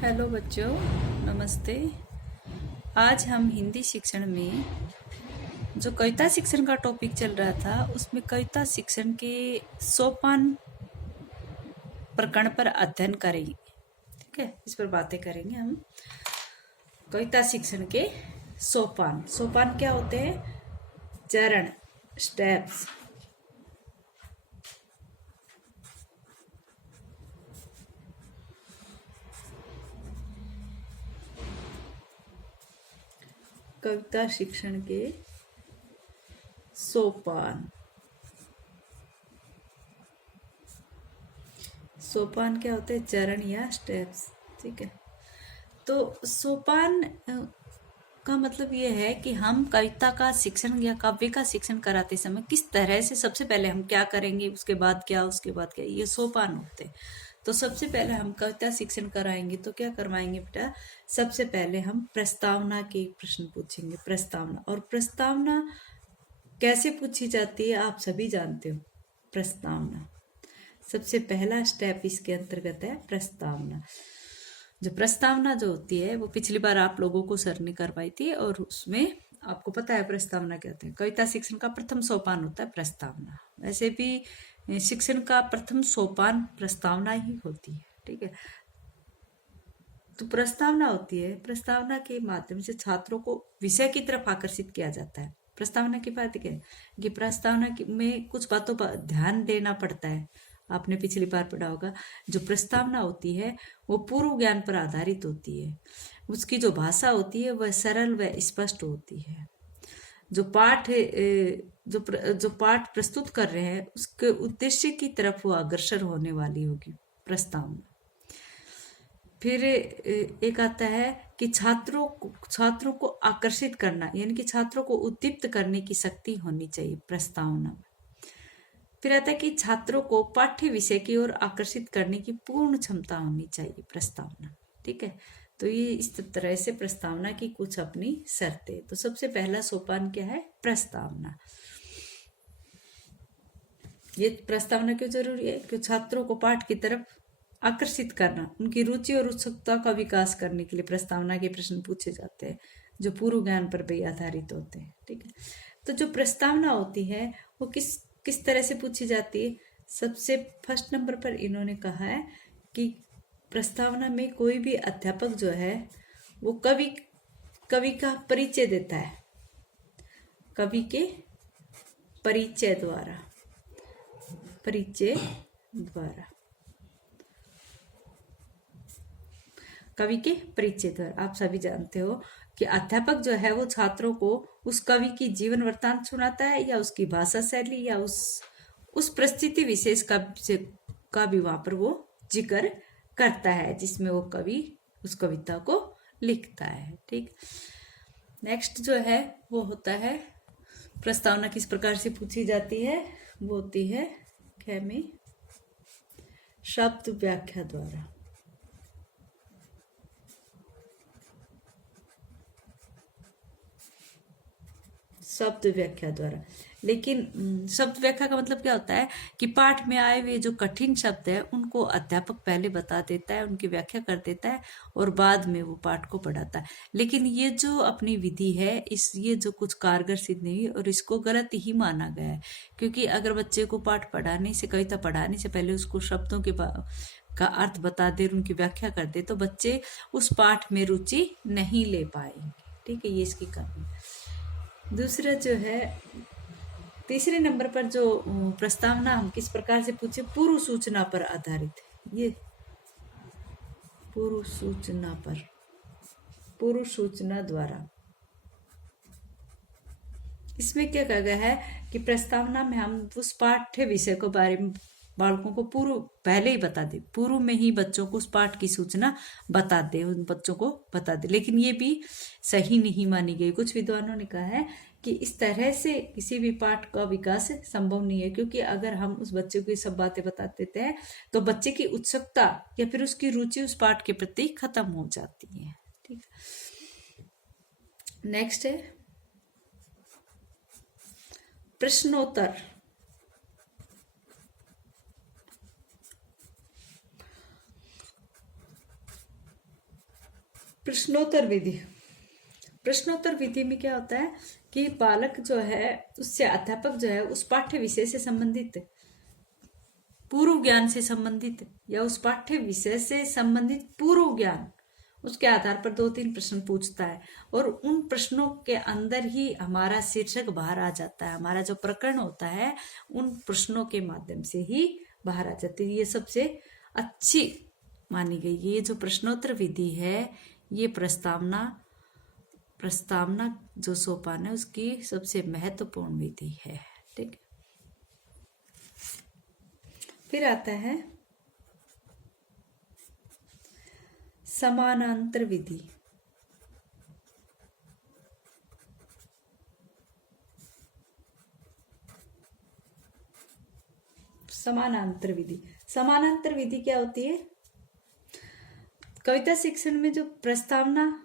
Hello बच्चों, नमस्ते। आज हम हिंदी शिक्षण में जो कविता शिक्षण का टॉपिक चल रहा था उसमें कविता शिक्षण के सोपान प्रकरण पर अध्ययन करेंगे। ठीक है, इस पर बातें करेंगे हम। कविता शिक्षण के सोपान सोपान क्या होते हैं? चरण, स्टेप्स। कविता शिक्षण के सोपान। सोपान क्या होते हैं? चरण या स्टेप्स। ठीक है, तो सोपान का मतलब ये है कि हम कविता का शिक्षण या काव्य का शिक्षण कराते समय किस तरह से, सबसे पहले हम क्या करेंगे, उसके बाद क्या, उसके बाद क्या, ये सोपान होते हैं। तो सबसे पहले हम कविता शिक्षण कराएंगे तो क्या करवाएंगे बेटा? सबसे पहले हम प्रस्तावना के प्रश्न पूछेंगे। प्रस्तावना, और प्रस्तावना कैसे पूछी जाती है आप सभी जानते हो। प्रस्तावना सबसे पहला स्टेप इसके अंतर्गत है प्रस्तावना। जो प्रस्तावना जो होती है वो पिछली बार आप लोगों को सर ने करवाई थी, और उसमें आपको पता है प्रस्तावना क्या होती है। कविता शिक्षण का प्रथम सोपान होता है प्रस्तावना। वैसे भी शिक्षण का प्रथम सोपान प्रस्तावना ही होती है। ठीक है, तो प्रस्तावना होती है, प्रस्तावना के माध्यम से छात्रों को विषय की तरफ आकर्षित किया जाता है। प्रस्तावना की बात क्या है कि प्रस्तावना में कुछ बातों पर ध्यान देना पड़ता है। आपने पिछली बार पढ़ा होगा, जो प्रस्तावना होती है वो पूर्व ज्ञान पर आधारित होती है। उसकी जो भाषा होती है वह सरल व स्पष्ट होती है। जो पाठ जो पाठ प्रस्तुत कर रहे हैं उसके उद्देश्य की तरफ वो अग्रसर होने वाली होगी प्रस्तावना। फिर एक आता है कि छात्रों को आकर्षित करना, यानी कि छात्रों को उद्दीप्त करने की शक्ति होनी चाहिए प्रस्तावना। फिर आता है कि छात्रों को पाठ्य विषय की ओर आकर्षित करने की पूर्ण क्षमता होनी चाहिए प्रस्तावना। ठीक है, तो ये इस तरह से प्रस्तावना की कुछ अपनी शर्तें। तो सबसे पहला सोपान क्या है? प्रस्तावना। ये प्रस्तावना क्यों जरूरी है? कि छात्रों को पाठ की तरफ आकर्षित करना, उनकी रुचि और उत्सुकता का विकास करने के लिए प्रस्तावना के प्रश्न पूछे जाते हैं, जो पूर्व ज्ञान पर भी आधारित होते हैं। ठीक है, तो जो प्रस्तावना होती है वो किस किस तरह से पूछी जाती है? सबसे फर्स्ट नंबर पर इन्होंने कहा है कि प्रस्तावना में कोई भी अध्यापक जो है वो कवि का परिचय देता है। कवि के परिचय द्वारा कवि के परिचय द्वारा आप सभी जानते हो कि अध्यापक जो है वो छात्रों को उस कवि की जीवन वृत्तांत सुनाता है, या उसकी भाषा शैली, या उस परिस्थिति विशेष का भी वहां पर वो जिक्र करता है जिसमें वो कवि उस कविता को लिखता है। ठीक, नेक्स्ट जो है वो होता है प्रस्तावना किस प्रकार से पूछी जाती है? वो होती है में शब्द व्याख्या द्वारा। शब्द व्याख्या द्वारा। लेकिन शब्द व्याख्या का मतलब क्या होता है कि पाठ में आए हुए जो कठिन शब्द है उनको अध्यापक पहले बता देता है, उनकी व्याख्या कर देता है, और बाद में वो पाठ को पढ़ाता है। लेकिन ये जो अपनी विधि है ये जो कुछ कारगर सिद्ध नहीं हुई, और इसको गलत ही माना गया है। क्योंकि अगर बच्चे को पाठ पढ़ाने से, कविता पढ़ाने से पहले उसको शब्दों के का अर्थ बता दे, उनकी व्याख्या कर दे, तो बच्चे उस पाठ में रुचि नहीं ले पाएंगे। ठीक है, ये इसकी कमी। दूसरा जो है, तीसरे नंबर पर जो प्रस्तावना हम किस प्रकार से पूछे? पूर्व सूचना पर आधारित है। ये पूर्व सूचना द्वारा। इसमें क्या कहा गया है कि प्रस्तावना में हम उस पाठ्य विषय के बारे में बालकों को पहले ही बता दे, पूर्व में ही बच्चों को उस पाठ की सूचना बता दे, उन बच्चों को बता दे। लेकिन ये भी सही नहीं मानी गई। कुछ विद्वानों ने कहा है कि इस तरह से किसी भी पाठ का विकास संभव नहीं है, क्योंकि अगर हम उस बच्चे को ये सब बातें बता देते हैं तो बच्चे की उत्सुकता या फिर उसकी रुचि उस पाठ के प्रति खत्म हो जाती है। ठीक, नेक्स्ट है प्रश्नोत्तर। प्रश्नोत्तर विधि। प्रश्नोत्तर विधि में क्या होता है कि बालक जो है उससे अध्यापक जो है उस पाठ्य विषय से संबंधित, पूर्व ज्ञान से संबंधित या उस पाठ्य विषय से संबंधित पूर्व ज्ञान, उसके आधार पर 2-3 प्रश्न पूछता है और उन प्रश्नों के अंदर ही हमारा शीर्षक बाहर आ जाता है। हमारा जो प्रकरण होता है उन प्रश्नों के माध्यम से ही बाहर आ जाती है। ये सबसे अच्छी मानी गई ये जो प्रश्नोत्तर विधि है, ये प्रस्तावना जो सोपान है उसकी सबसे महत्वपूर्ण विधि है। ठीक, फिर आता है समानांतर विधि। समानांतर विधि, समानांतर विधि क्या होती है? कविता शिक्षण में जो प्रस्तावना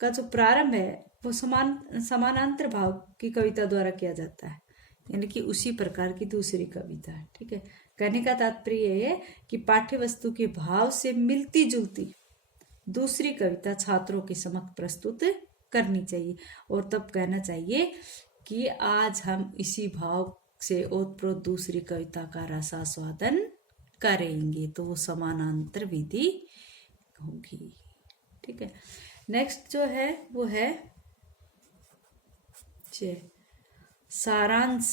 का जो प्रारंभ है वो समानांतर भाव की कविता द्वारा किया जाता है, यानी कि उसी प्रकार की दूसरी कविता है। ठीक है, कहने का तात्पर्य यह है कि पाठ्य वस्तु के भाव से मिलती जुलती दूसरी कविता छात्रों के समक्ष प्रस्तुत करनी चाहिए और तब कहना चाहिए कि आज हम इसी भाव से ओतप्रोत दूसरी कविता का रसास्वादन करेंगे, तो वो समानांतर विधि होगी। ठीक है, नेक्स्ट जो है वो है सारांश।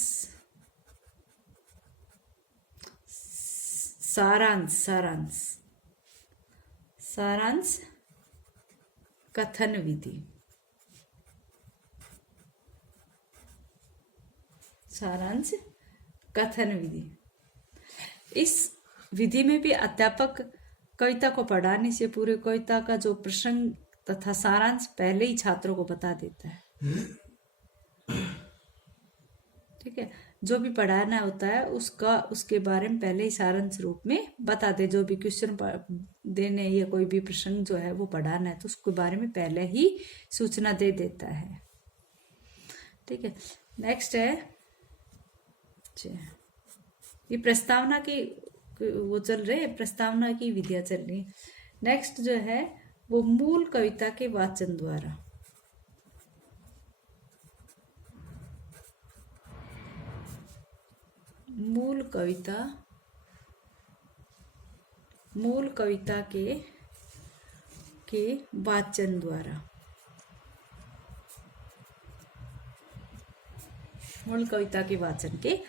सारांश सारांश सारांश कथन विधि। सारांश कथन विधि, इस विधि में भी अध्यापक कविता को पढ़ाने से पूरे कविता का जो प्रसंग तथा सारांश पहले ही छात्रों को बता देता है। ठीक है, जो भी पढ़ाना होता है उसके बारे में पहले ही सारांश रूप में बता दे। जो भी क्वेश्चन देने या कोई भी प्रसंग जो है वो पढ़ाना है तो उसके बारे में पहले ही सूचना दे देता है। ठीक है, नेक्स्ट है ये प्रस्तावना की वो चल रहे, प्रस्तावना की विधियां चल रही। नेक्स्ट जो है वो मूल कविता के वाचन द्वारा। मूल कविता के वाचन द्वारा। मूल कविता के वाचन के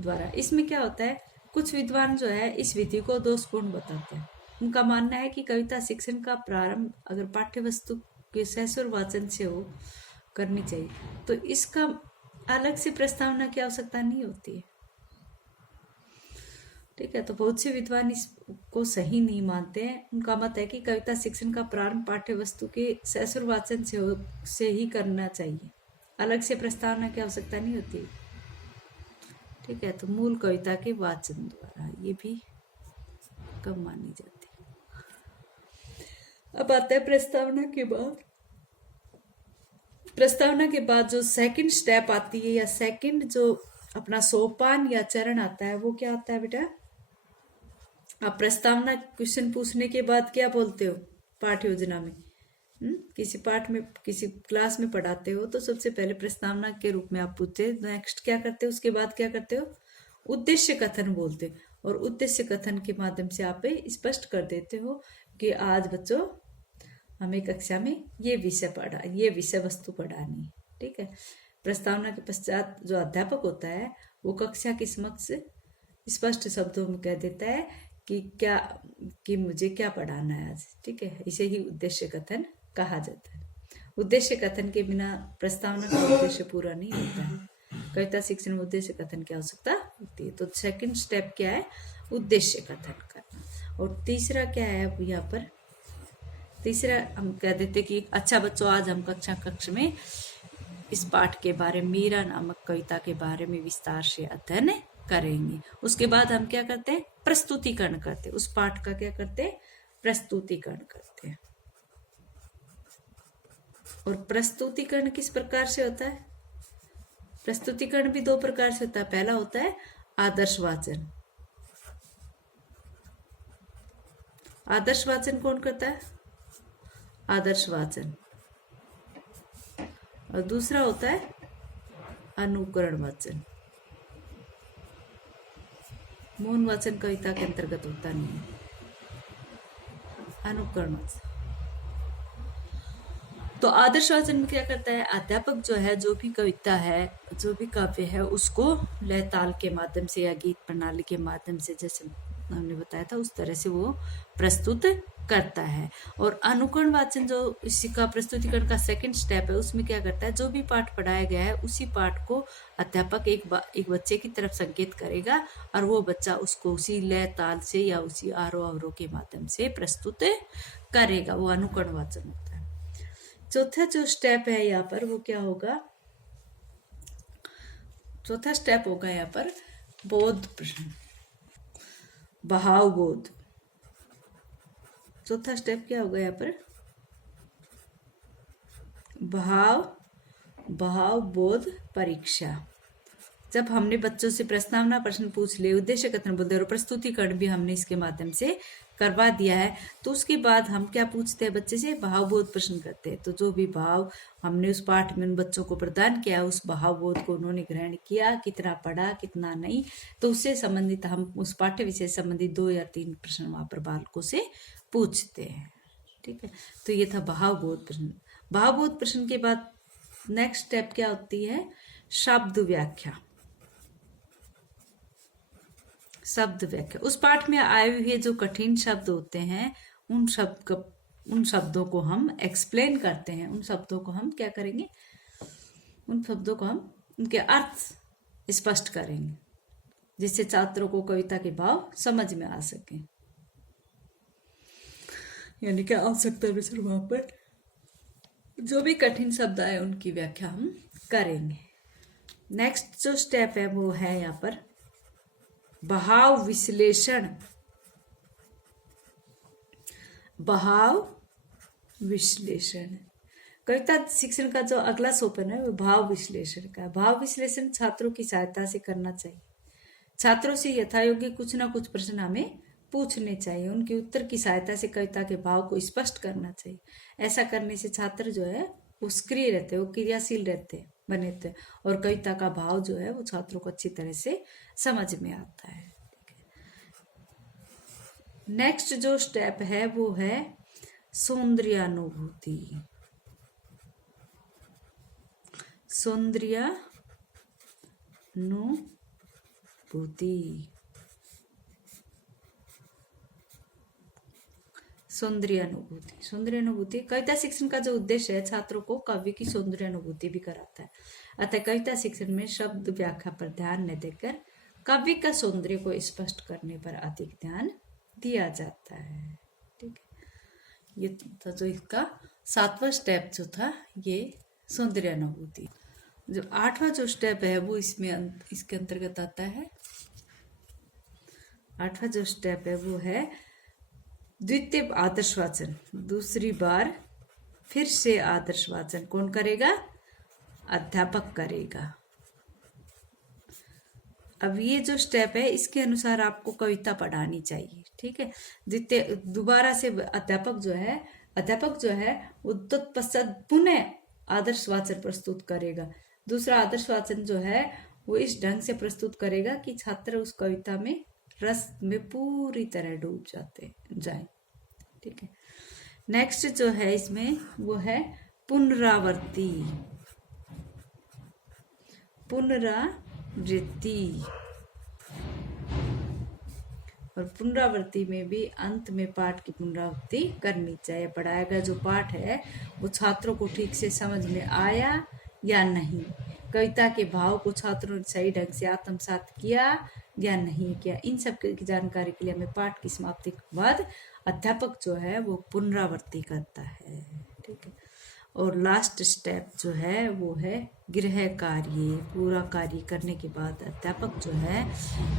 द्वारा। इसमें क्या होता है, कुछ विद्वान जो है इस विधि को दोषपूर्ण बताते हैं। उनका मानना है कि कविता शिक्षण का प्रारंभ अगर पाठ्य वस्तु के ससुर वाचन से हो करनी चाहिए तो इसका अलग से प्रस्तावना की आवश्यकता नहीं होती है। ठीक है, तो बहुत से विद्वान इसको सही नहीं मानते हैं। उनका मत है कि कविता शिक्षण का प्रारंभ पाठ्य वस्तु के ससुर वाचन से ही करना चाहिए, अलग से प्रस्तावना की आवश्यकता नहीं होती। ठीक है, तो मूल कविता के वाचन द्वारा ये भी कम मानी जाती है। अब आता है प्रस्तावना के बाद। प्रस्तावना के बाद जो सेकंड स्टेप आती है या सेकंड जो अपना सोपान या चरण आता है वो क्या आता है बेटा? आप प्रस्तावना क्वेश्चन पूछने के बाद क्या बोलते हो पाठ योजना में? किसी पाठ में किसी क्लास में पढ़ाते हो तो सबसे पहले प्रस्तावना के रूप में आप पूछते, नेक्स्ट क्या करते हो, उसके बाद क्या करते हो? उद्देश्य कथन बोलते, और उद्देश्य कथन के माध्यम से आप स्पष्ट कर देते हो कि आज बच्चों हमें कक्षा में ये विषय वस्तु पढ़ानी है। ठीक है, प्रस्तावना के पश्चात जो अध्यापक होता है वो कक्षा के समक्ष स्पष्ट शब्दों में कह देता है कि मुझे क्या पढ़ाना है आज। ठीक है, इसे ही उद्देश्य कथन कहा जाता है। उद्देश्य कथन के बिना प्रस्तावना का उद्देश्य पूरा नहीं होता है। कविता शिक्षण में उद्देश्य कथन की आवश्यकता होती है। तो सेकंड स्टेप क्या है? उद्देश्य कथन करना। और तीसरा क्या है यहाँ पर? तीसरा हम कह देते कि अच्छा बच्चों आज हम कक्ष में इस पाठ के बारे में, मीरा नामक कविता के बारे में विस्तार से अध्ययन करेंगे। उसके बाद हम क्या करते हैं? प्रस्तुतिकरण करते हैं। उस पाठ का क्या करते हैं? प्रस्तुतिकरण करते हैं। और प्रस्तुतिकरण किस प्रकार से होता है? प्रस्तुतिकरण भी 2 प्रकार से होता है। पहला होता है आदर्श वाचन। आदर्श वाचन कौन करता है? आदर्श वाचन, और दूसरा होता है अनुकरण वाचन। मौन वाचन कविता के अंतर्गत होता नहीं है। अनुकरण वाचन, तो आदर्श वाचन में क्या करता है, अध्यापक जो है जो भी कविता है, जो भी काव्य है, उसको लय ताल के माध्यम से या गीत प्रणाली के माध्यम से, जैसे हमने बताया था, उस तरह से वो प्रस्तुत करता है। और अनुकरण वाचन जो इसका प्रस्तुतिकरण का सेकंड स्टेप है, उसमें क्या करता है, जो भी पाठ पढ़ाया गया है उसी पाठ को अध्यापक एक बच्चे की तरफ संकेत करेगा और वो बच्चा उसको उसी लय ताल से या उसी आरोह अवरोह के माध्यम से प्रस्तुत करेगा। वो अनुकरण वाचन होता है। चौथा जो स्टेप है यहाँ पर वो क्या होगा, चौथा स्टेप होगा यहाँ पर बोध प्रश्न, भाव बोध। चौथा स्टेप क्या होगा यहाँ पर, भाव बोध परीक्षा। जब हमने बच्चों से प्रस्तावना प्रश्न पूछ लिए, उद्देश्य कथन बोध और प्रस्तुतिकरण भी हमने इसके माध्यम से करवा दिया है, तो उसके बाद हम क्या पूछते हैं बच्चे से, भावबोध प्रश्न करते हैं। तो जो भी भाव हमने उस पाठ में उन बच्चों को प्रदान किया, उस भावबोध को उन्होंने ग्रहण किया, कितना पढ़ा कितना नहीं, तो उससे संबंधित हम उस पाठ्य विषय से संबंधित 2 या 3 प्रश्न वहां पर बालकों से पूछते हैं। ठीक है, तो ये था भावबोध प्रश्न। भावबोध प्रश्न के बाद नेक्स्ट स्टेप क्या होती है, शब्द व्याख्या। शब्द व्याख्या, उस पाठ में आए हुए जो कठिन शब्द होते हैं उन शब्दों को हम एक्सप्लेन करते हैं। उन शब्दों को हम क्या करेंगे, उन शब्दों को हम उनके अर्थ स्पष्ट करेंगे, जिससे छात्रों को कविता के भाव समझ में आ सके। यानी क्या आवश्यकता है सर, वहां पर जो भी कठिन शब्द आए उनकी व्याख्या हम करेंगे। नेक्स्ट जो स्टेप है वो है यहाँ पर भाव विश्लेषण। भाव विश्लेषण, कविता शिक्षण का जो अगला सोपान है वो भाव विश्लेषण का है। भाव विश्लेषण छात्रों की सहायता से करना चाहिए। छात्रों से यथायोग्य कुछ ना कुछ प्रश्न हमें पूछने चाहिए, उनके उत्तर की सहायता से कविता के भाव को स्पष्ट करना चाहिए। ऐसा करने से छात्र जो है वो सक्रिय रहते हैं, वो क्रियाशील रहते हैं, बने थे, और कविता का भाव जो है वो छात्रों को अच्छी तरह से समझ में आता है। नेक्स्ट जो स्टेप है वो है सौंदर्यानुभूति। सौंदर्यानुभूति, सौंदर्यानुभूति। सौंदर्यानुभूति कविता शिक्षण का जो उद्देश्य है, छात्रों को काव्य की सौंदर्यानुभूति भी कराता है। अतः कविता शिक्षण में शब्द व्याख्या पर ध्यान न देकर काव्य का सौंदर्य को स्पष्ट करने पर अधिक ध्यान दिया जाता है। ठीक है, ये था जो इसका 7वां स्टेप जो था, ये सौंदर्यानुभूति। जो 8वां जो स्टेप है वो इसके अंतर्गत आता है। 8वां जो स्टेप है वो है द्वितीय आदर्श वाचन। दूसरी बार फिर से आदर्श वाचन कौन करेगा, अध्यापक करेगा। अब ये जो स्टेप है इसके अनुसार आपको कविता पढ़ानी चाहिए। ठीक है, द्वितीय दोबारा से अध्यापक जो है वो तत्पश्चात पुनः आदर्श वाचन प्रस्तुत करेगा। दूसरा आदर्श वाचन जो है वो इस ढंग से प्रस्तुत करेगा कि छात्र उस कविता में रस में पूरी तरह डूब जाए। ठीक है, नेक्स्ट जो है इसमें वो है पुनरावृत्ति। और पुनरावृत्ति में भी अंत में पाठ की पुनरावृत्ति करनी चाहिए। पढ़ाया गया जो पाठ है वो छात्रों को ठीक से समझ में आया या नहीं, कविता के भाव को छात्रों ने सही ढंग से आत्मसात किया या नहीं किया, इन सब की जानकारी के लिए हमें पाठ की समाप्ति के बाद अध्यापक जो है वो पुनरावृत्ति करता है। ठीक है, और लास्ट स्टेप जो है वो है गृह कार्य। पूरा कार्य करने के बाद अध्यापक जो है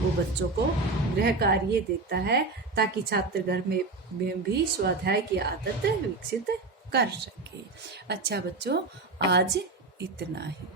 वो बच्चों को गृह कार्य देता है ताकि छात्र घर में भी स्वाध्याय की आदत विकसित कर सके। अच्छा बच्चों, आज इतना ही।